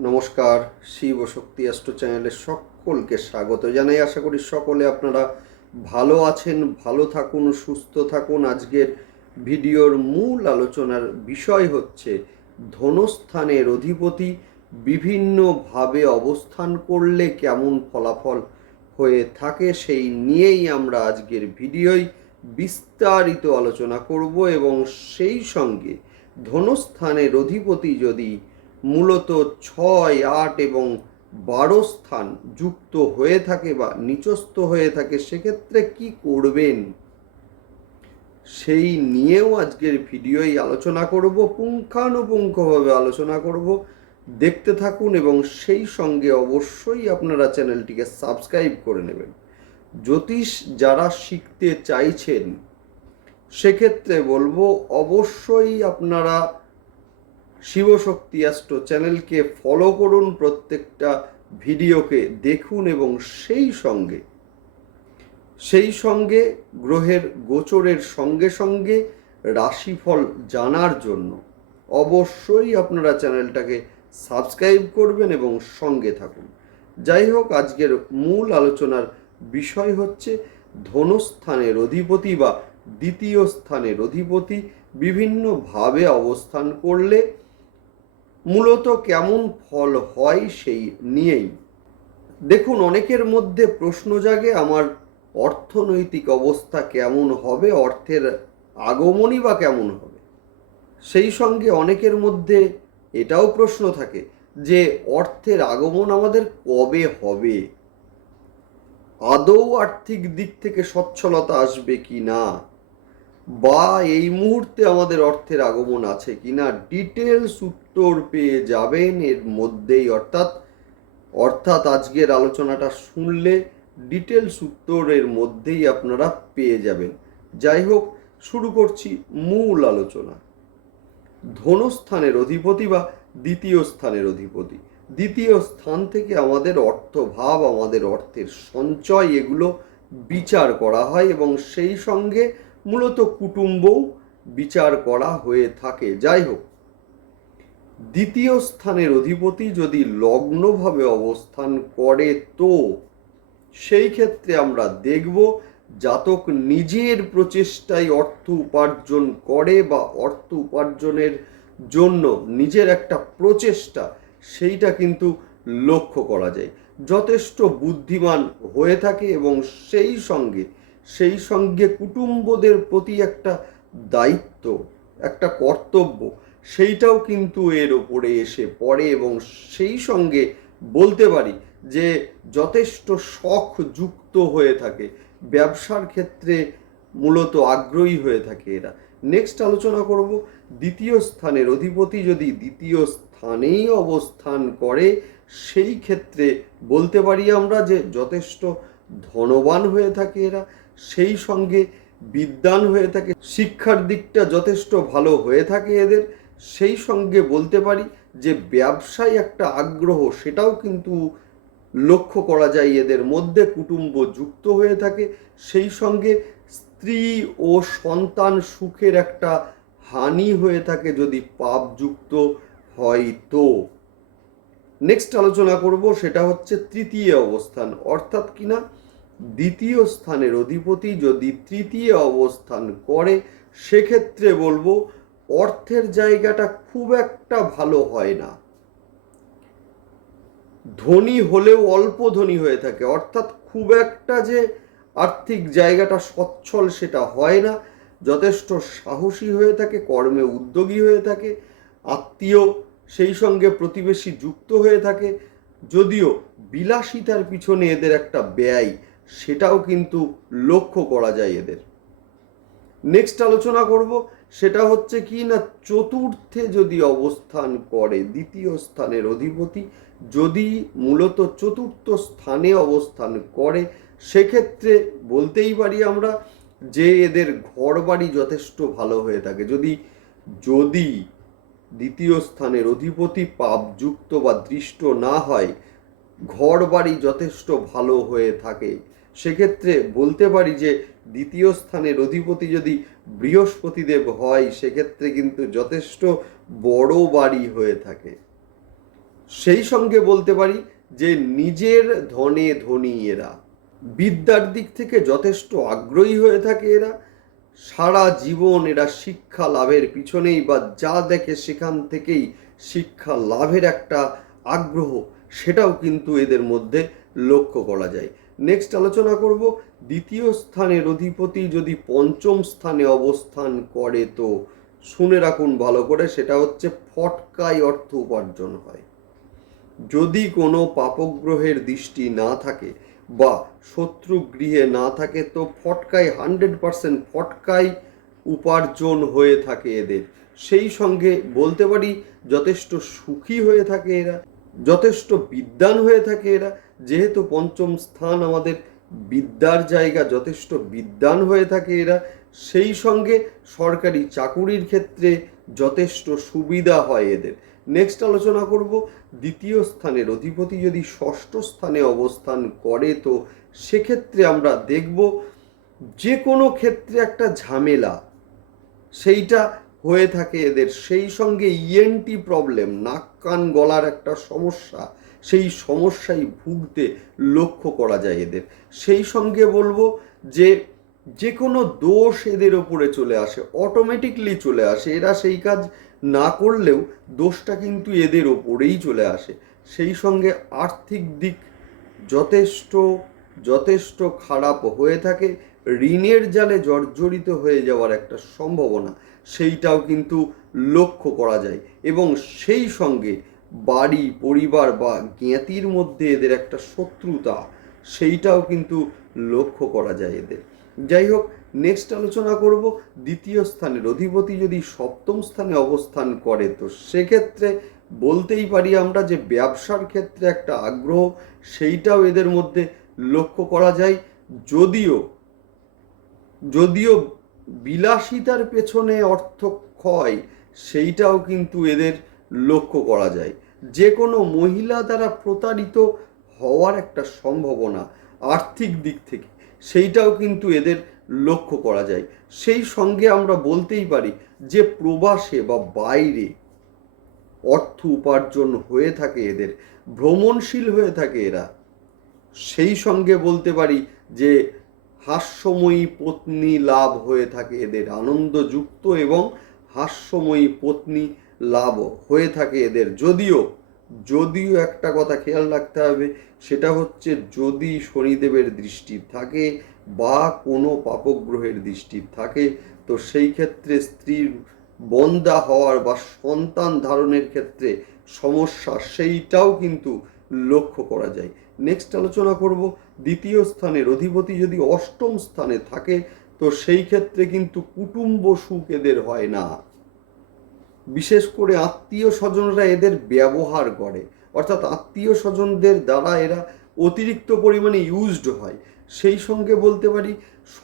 নমস্কার, শিব ও শক্তি অ্যাস্ট্রো চ্যানেলে সকলকে স্বাগত জানাই। আশা করি সকলে আপনারা ভালো আছেন, ভালো থাকুন, সুস্থ থাকুন। আজকের ভিডিওর মূল আলোচনার বিষয় হচ্ছে ধনস্থানের অধিপতি বিভিন্নভাবে অবস্থান করলে কেমন ফলাফল হয়ে থাকে সেই নিয়েই আমরা আজকের ভিডিওয় বিস্তারিত আলোচনা করব এবং সেই সঙ্গে ধনস্থানের অধিপতি যদি মূলত ছয়, আট এবং বারো স্থান যুক্ত হয়ে থাকে বা নিচস্থ হয়ে থাকে, সেক্ষেত্রে কি করবেন? সেই নিয়েও আজকের ভিডিওই আলোচনা করব, পুঙ্খানুপুঙ্খভাবে আলোচনা করব। দেখতে থাকুন এবং সেই সঙ্গে অবশ্যই আপনারা চ্যানেলটিকে সাবস্ক্রাইব করে নেবেন। জ্যোতিষ যারা শিখতে চাইছেন, সেক্ষেত্রে বলব, অবশ্যই আপনারা শিবশক্তি অ্যাস্ট্রো চ্যানেলকে ফলো করুন প্রত্যেকটা ভিডিওকে দেখুন এবং সেই সঙ্গে সেই সঙ্গে গ্রহের গোচরের সঙ্গে সঙ্গে রাশিফল জানার জন্য অবশ্যই আপনারা চ্যানেলটাকে সাবস্ক্রাইব করবেন এবং সঙ্গে থাকুন। যাই হোক, আজকের মূল আলোচনার বিষয় হচ্ছে ধনস্থানের অধিপতি বা দ্বিতীয় স্থানের অধিপতি বিভিন্নভাবে অবস্থান করলে মূলত কেমন ফল হয় সেই নিয়েই। দেখুন, অনেকের মধ্যে প্রশ্ন জাগে আমার অর্থনৈতিক অবস্থা কেমন হবে, অর্থের আগমনই বা কেমন হবে। সেই সঙ্গে অনেকের মধ্যে এটাও প্রশ্ন থাকে যে, অর্থের আগমন আমাদের কবে হবে? আদৌ আর্থিক দিক থেকে সচ্ছলতা আসবে কি না? বা এই মুহূর্তে আমাদের অর্থের আগমন আছে কিনা ডিটেলস উত্তর পেয়ে যাবেন এর মধ্যেই। অর্থাৎ অর্থাৎ আজকের আলোচনাটা শুনলে ডিটেলস উত্তরের মধ্যেই আপনারা পেয়ে যাবেন। যাই হোক, শুরু করছি মূল আলোচনা। ধনস্থানের অধিপতি বা দ্বিতীয় স্থানের অধিপতি। দ্বিতীয় স্থান থেকে আমাদের অর্থভাব, আমাদের অর্থের সঞ্চয়, এগুলো বিচার করা হয় এবং সেই সঙ্গে মূলত কুটুম্বও বিচার করা হয়ে থাকে। যাই হোক দ্বিতীয় স্থানের অধিপতি যদি লগ্নভাবে অবস্থান করে তো সেই ক্ষেত্রে আমরা দেখব জাতক নিজের প্রচেষ্টায় অর্থ উপার্জন করে বা অর্থ উপার্জনের জন্য নিজের একটা প্রচেষ্টা, সেইটা কিন্তু লক্ষ্য করা যায়। যথেষ্ট বুদ্ধিমান হয়ে থাকে এবং সেই সঙ্গে সেই সঙ্গে কুটুম্বদের প্রতি একটা দায়িত্ব, একটা কর্তব্য, সেইটাও কিন্তু এর ওপরে এসে পড়ে এবং সেই সঙ্গে বলতে পারি যে যথেষ্ট শখ যুক্ত হয়ে থাকে। ব্যবসার ক্ষেত্রে মূলত আগ্রহী হয়ে থাকে এরা। নেক্সট আলোচনা করব, দ্বিতীয় স্থানের অধিপতি যদি দ্বিতীয় স্থানেই অবস্থান করে, সেই ক্ষেত্রে বলতে পারি আমরা যে যথেষ্ট ধনবান হয়ে থাকে এরা। সেই সঙ্গে বিদ্যান হয়ে থাকে। শিক্ষার দিকটা যথেষ্ট ভালো হয়ে থাকে এদের। সেই সঙ্গে বলতে পারি যে, ব্যবসায় একটা আগ্রহ, সেটাও কিন্তু লক্ষ্য করা যায় এদের মধ্যে। কুটুম্ব যুক্ত হয়ে থাকে। সেই সঙ্গে স্ত্রী ও সন্তান সুখের একটা হানি হয়ে থাকে যদি পাপযুক্ত হয় তো। নেক্সট আলোচনা করব, সেটা হচ্ছে তৃতীয় অবস্থান। অর্থাৎ কিনা দ্বিতীয় স্থানের অধিপতি যদি তৃতীয় অবস্থান করে, সেক্ষেত্রে বলব অর্থের জায়গাটা খুব একটা ভালো হয় না। ধনী হলেও অল্প ধনী হয়ে থাকে, অর্থাৎ খুব একটা যে আর্থিক জায়গাটা সচ্ছল সেটা হয় না। যথেষ্ট সাহসী হয়ে থাকে, কর্মে উদ্যোগী হয়ে থাকে, আত্মীয় সেই সঙ্গে প্রতিবেশী যুক্ত হয়ে থাকে। যদিও বিলাসিতার পিছনে এদের একটা ব্যয় সেটাও কিন্তু লক্ষ্য করা যায় এদের। নেক্সট আলোচনা করব, সেটা হচ্ছে কি না, চতুর্থে যদি অবস্থান করে দ্বিতীয় স্থানের অধিপতি, যদি মূলত চতুর্থ স্থানে অবস্থান করে, সেক্ষেত্রে বলতেই পারি আমরা যে এদের ঘর বাড়ি যথেষ্ট ভালো হয়ে থাকে। যদি যদি দ্বিতীয় স্থানের অধিপতি পাপযুক্ত বা দৃষ্ট না হয় ঘর বাড়ি যথেষ্ট ভালো হয়ে থাকে। সেক্ষেত্রে বলতে পারি যে দ্বিতীয় স্থানের অধিপতি যদি বৃহস্পতিদেব হয়, সেক্ষেত্রে কিন্তু যথেষ্ট বড় বাড়ি হয়ে থাকে। সেই সঙ্গে বলতে পারি যে নিজের ধনে ধনী এরা, বিদ্যার দিক থেকে যথেষ্ট আগ্রহী হয়ে থাকে এরা। সারা জীবন এরা শিক্ষা লাভের পিছনেই বা যা দেখে সেখান থেকেই শিক্ষা লাভের একটা আগ্রহ, সেটাও কিন্তু এদের মধ্যে লক্ষ্য করা যায়। নেক্সট আলোচনা করব, দ্বিতীয় স্থানের অধিপতি যদি পঞ্চম স্থানে অবস্থান করে তো শুনে রাখুন ভালো করে, সেটা হচ্ছে ফটকায় অর্থ উপার্জন হয়। যদি কোনো পাপগ্রহের দৃষ্টি না থাকে বা শত্রু গৃহে না থাকে তো ফটকায় হান্ড্রেড পারসেন্ট ফটকায় উপার্জন হয়ে থাকে এদের। সেই সঙ্গে বলতে পারি, যথেষ্ট সুখী হয়ে থাকে এরা, যথেষ্ট বিদ্যান হয়ে থাকে এরা যেহেতু পঞ্চম স্থান আমাদের বিদ্যার জায়গা, যথেষ্ট বিদ্যান হয়ে থাকে এরা, সেই সঙ্গে সরকারি চাকুরির ক্ষেত্রে যথেষ্ট সুবিধা হয় এদের। নেক্সট আলোচনা করব, দ্বিতীয় স্থানের অধিপতি যদি ষষ্ঠ স্থানে অবস্থান করে তো সেক্ষেত্রে আমরা দেখব যে কোনো ক্ষেত্রে একটা ঝামেলা, সেইটা হয়ে থাকে এদের। সেই সঙ্গে ইএনটি প্রবলেম নাক, কান, গলার একটা সমস্যা, সেই সমস্যায় ভুগতে লক্ষ্য করা যায় এদের। সেই সঙ্গে বলব যে যে কোনো দোষ এদের ওপরে চলে আসে অটোমেটিকলি চলে আসে। এরা সেই কাজ না করলেও দোষটা কিন্তু এদের ওপরেই চলে আসে। সেই সঙ্গে আর্থিক দিক যথেষ্ট যথেষ্ট খারাপ হয়ে থাকে। ঋণের জালে জর্জরিত হয়ে যাওয়ার একটা সম্ভাবনা, সেইটাও কিন্তু লক্ষ্য করা যায়। এবং সেই সঙ্গে বাড়ি, পরিবার বা জ্ঞাতির মধ্যে এদের একটা শত্রুতা, সেইটাও কিন্তু লক্ষ্য করা যায় এদের। যাই হোক নেক্সট আলোচনা করব দ্বিতীয় স্থানের। অধিপতি যদি সপ্তম স্থানে অবস্থান করে, তো সেক্ষেত্রে বলতেই পারি আমরা যে ব্যবসার ক্ষেত্রে একটা আগ্রহ, সেইটাও এদের মধ্যে লক্ষ্য করা যায়। যদিও যদিও বিলাসিতার পেছনে অর্থ ক্ষয়, সেইটাও কিন্তু এদের লক্ষ্য করা যায়। যে কোনো মহিলা দ্বারা প্রতারিত হওয়ার একটা সম্ভাবনা আর্থিক দিক থেকে, সেইটাও কিন্তু এদের লক্ষ্য করা যায়। সেই সঙ্গে আমরা বলতেই পারি যে প্রবাসে বা বাইরে অর্থ উপার্জন হয়ে থাকে এদের, ভ্রমণশীল হয়ে থাকে এরা। সেই সঙ্গে বলতে পারি যে হাস্যময়ী পত্নী লাভ হয়ে থাকে এদের আনন্দযুক্ত এবং হাস্যময়ী পত্নী লাভ হয়ে থাকে এদের। যদিও যদিও একটা কথা খেয়াল রাখতে হবে, সেটা হচ্ছে যদি শনিদেবের দৃষ্টি থাকে বা কোনো পাপগ্রহের দৃষ্টি থাকে, তো সেই ক্ষেত্রে স্ত্রীর বন্দা হওয়ার বা সন্তান ধারণের ক্ষেত্রে সমস্যা সেইটাও কিন্তু লক্ষ্য করা যায়। নেক্সট আলোচনা করব দ্বিতীয় স্থানের অধিপতি যদি অষ্টম স্থানে থাকে, তো সেই ক্ষেত্রে কিন্তু কুটুম্ব সুখ এদের হয় না। বিশেষ করে আত্মীয় স্বজনরা এদের ব্যবহার করে। অর্থাৎ আত্মীয় স্বজনদের দ্বারা এরা অতিরিক্ত পরিমাণে ইউজড হয়। সেই সঙ্গে বলতে পারি,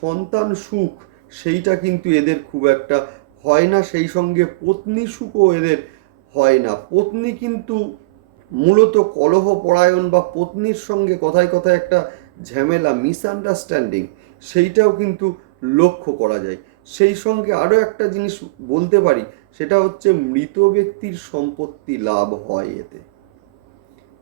সন্তান সুখ, সেইটা কিন্তু এদের খুব একটা হয় না। সেই সঙ্গে পত্নী সুখও এদের হয় না। পত্নী কিন্তু মূলত কলহ পরায়ণ বা পত্নীর সঙ্গে কথায় কথায় একটা ঝামেলা মিসআন্ডারস্ট্যান্ডিং সেইটাও কিন্তু লক্ষ্য করা যায়। সেই সঙ্গে আরও একটা জিনিস বলতে পারি, সেটা হচ্ছে মৃত ব্যক্তির সম্পত্তি লাভ হয় এতে।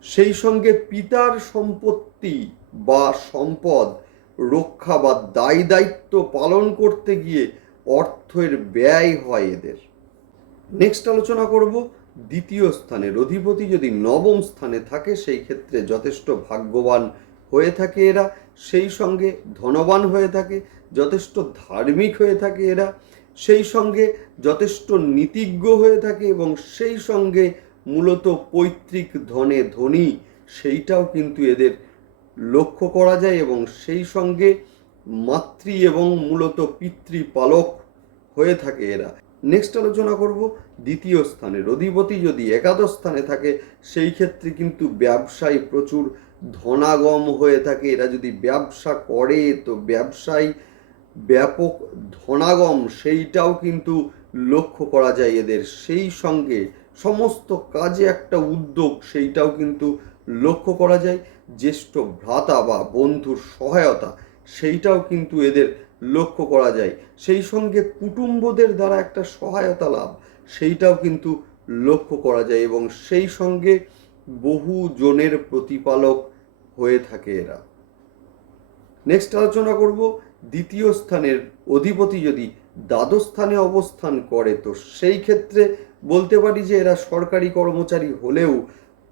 সেই সঙ্গে পিতার সম্পত্তি বা সম্পদ রক্ষা বা দায় দায়িত্ব পালন করতে গিয়ে অর্থের ব্যয় হয় এদের। নেক্সট আলোচনা করব দ্বিতীয় স্থানের। অধিপতি যদি নবম স্থানে থাকে, সেই ক্ষেত্রে যথেষ্ট ভাগ্যবান হয়ে থাকে এরা, সেই সঙ্গে ধনবান হয়ে থাকে, যথেষ্ট ধার্মিক হয়ে থাকে এরা, সেই সঙ্গে যথেষ্ট নীতিজ্ঞ হয়ে থাকে এবং সেই সঙ্গে মূলত পৈতৃক ধনে ধনী, সেইটাও কিন্তু এদের লক্ষ্য করা যায় এবং সেই সঙ্গে মাতৃ এবং মূলত পিতৃপালক হয়ে থাকে এরা। নেক্সট আলোচনা করব দ্বিতীয় স্থানে অধিপতি যদি একাদশ স্থানে থাকে, সেই ক্ষেত্রে কিন্তু ব্যবসায় প্রচুর ধনাগম হয়ে থাকে, এরা যদি ব্যবসা করে, তো ব্যবসায় ব্যাপক ধনাগম, সেইটাও কিন্তু লক্ষ্য করা যায় এদের। সেই সঙ্গে সমস্ত কাজে একটা উদ্যোগ, সেইটাও কিন্তু লক্ষ্য করা যায়। জ্যেষ্ঠ ভ্রাতা বা বন্ধুর সহায়তা, সেইটাও কিন্তু এদের লক্ষ্য করা যায়। সেই সঙ্গে কুটুম্বদের দ্বারা একটা সহায়তা লাভ, সেইটাও কিন্তু লক্ষ্য করা যায়। এবং সেই সঙ্গে বহু জনের প্রতিপালক হয়ে থাকে এরা। নেক্সট আলোচনা করব দ্বিতীয় স্থানের অধিপতি যদি দ্বাদশ স্থানে অবস্থান করে, তো সেই ক্ষেত্রে বলতে পারি যে এরা সরকারি কর্মচারী হলেও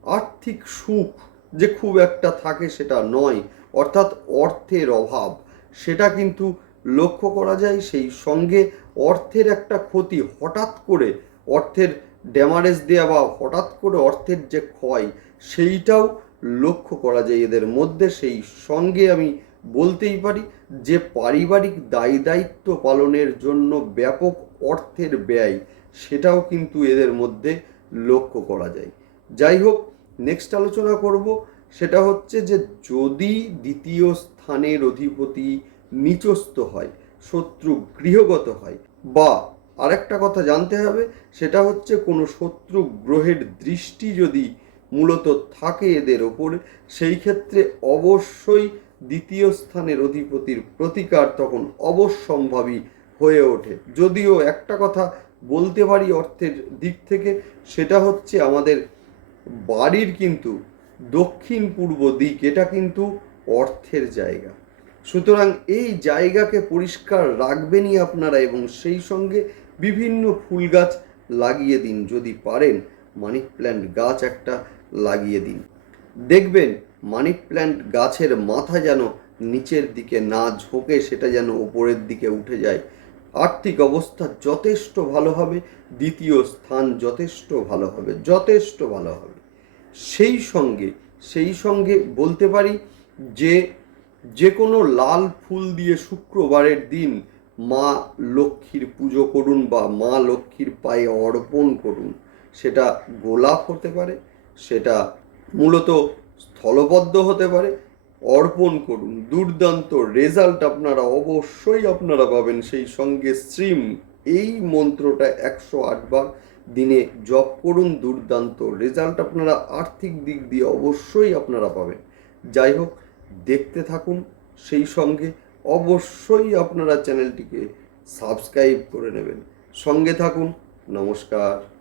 আর্থিক সুখ যে খুব একটা থাকে সেটা নয়, অর্থাৎ অর্থের অভাব। সেটা কিন্তু লক্ষ্য করা যায় সেই সঙ্গে অর্থের একটা ক্ষতি হঠাৎ করে অর্থের ড্যামারেজ দেওয়া বা হঠাৎ করে অর্থের যে ক্ষয়, সেইটাও লক্ষ্য করা যায় এদের মধ্যে, সেই সঙ্গে আমি বলতেই পারি যে পারিবারিক দায়ী দায়িত্ব পালনের জন্য ব্যাপক অর্থের ব্যয়, সেটাও কিন্তু এদের মধ্যে লক্ষ্য করা যায়। যাই হোক নেক্সট আলোচনা করব, সেটা হচ্ছে যে যদি দ্বিতীয় স্থানের অধিপতি নিচস্থ হয়, শত্রু গৃহগত হয়, বা আরেকটা কথা জানতে হবে, সেটা হচ্ছে কোনো শত্রু গ্রহের দৃষ্টি যদি মূলত থাকে এদের ওপর। সেই ক্ষেত্রে অবশ্যই দ্বিতীয় স্থানের অধিপতির প্রতিকার তখন অবশ্যম্ভাবী হয়ে ওঠে। যদিও একটা কথা বলতে পারি অর্থের দিক থেকে, সেটা হচ্ছে আমাদের বাড়ির কিন্তু দক্ষিণ পূর্ব দিক, এটা কিন্তু অর্থের জায়গা। সুতরাং এই জায়গাকে পরিষ্কার রাখবেনই আপনারা এবং সেই সঙ্গে বিভিন্ন ফুল গাছ লাগিয়ে দিন যদি পারেন। মানি প্ল্যান্ট গাছ একটা লাগিয়ে দিন। দেখবেন মানি প্ল্যান্ট গাছের মাথা যেন নিচের দিকে না ঝোঁকে, সেটা যেন উপরের দিকে উঠে যায়। আর্থিক অবস্থা যথেষ্ট ভালো হবে, দ্বিতীয় স্থান যথেষ্ট ভালো হবে, যথেষ্ট ভালো হবে। সেই সঙ্গে সেই সঙ্গে বলতে পারি যে যে কোনো লাল ফুল দিয়ে শুক্রবারের দিন মা লক্ষ্মীর পুজো করুন বা মা লক্ষ্মীর পায়ে অর্পণ করুন, সেটা গোলাপ হতে পারে সেটা মূলত স্থলবদ্ধ হতে পারে। অর্পণ করুন, দুর্দান্ত রেজাল্ট আপনারা অবশ্যই আপনারা পাবেন সেই সঙ্গে স্ট্রিম এই মন্ত্রটা একশো আটবার দিনে জপ করুন, দুর্দান্ত রেজাল্ট আপনারা আর্থিক দিক দিয়ে অবশ্যই আপনারা পাবেন। যাই হোক, দেখতে থাকুন, সেই সঙ্গে অবশ্যই আপনারা চ্যানেলটিকে সাবস্ক্রাইব করে নেবেন। সঙ্গে থাকুন, নমস্কার।